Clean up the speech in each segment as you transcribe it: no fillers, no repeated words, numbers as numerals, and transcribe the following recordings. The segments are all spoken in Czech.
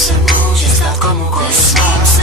se může stát komukoliv z nás.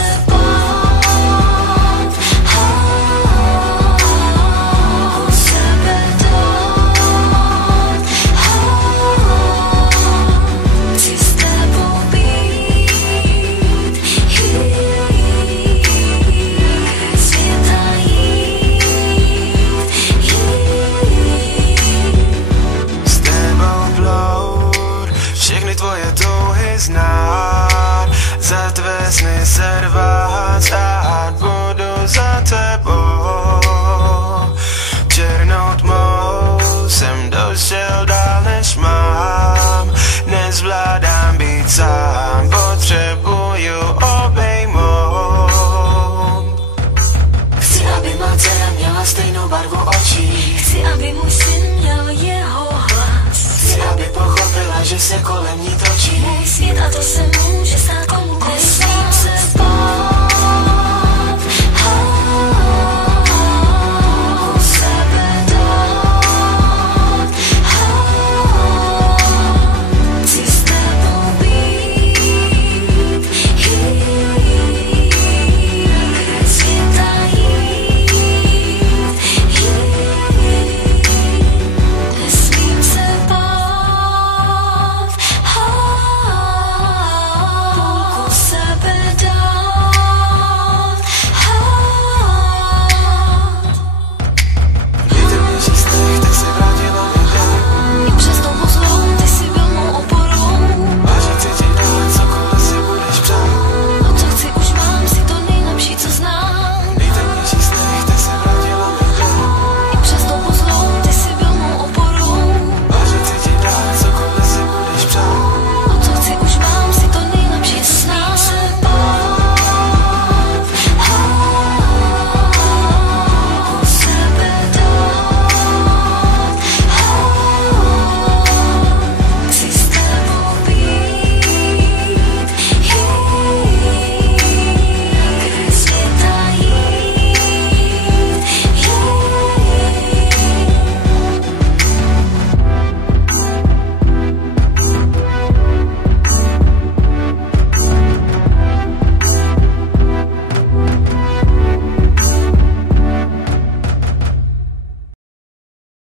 Všechny tvoje touhy znát, za tvé sny se rvát, stát budu za tebou. Černou tmou jsem došel dál než mám, nezvládám být sám, potřebuju obejmout. Chci, aby má dcera měla stejnou barvu očí, chci, aby můj syn měl jeho hlas, chci, aby pochopila, že se kolem ní točí můj svět a to jsem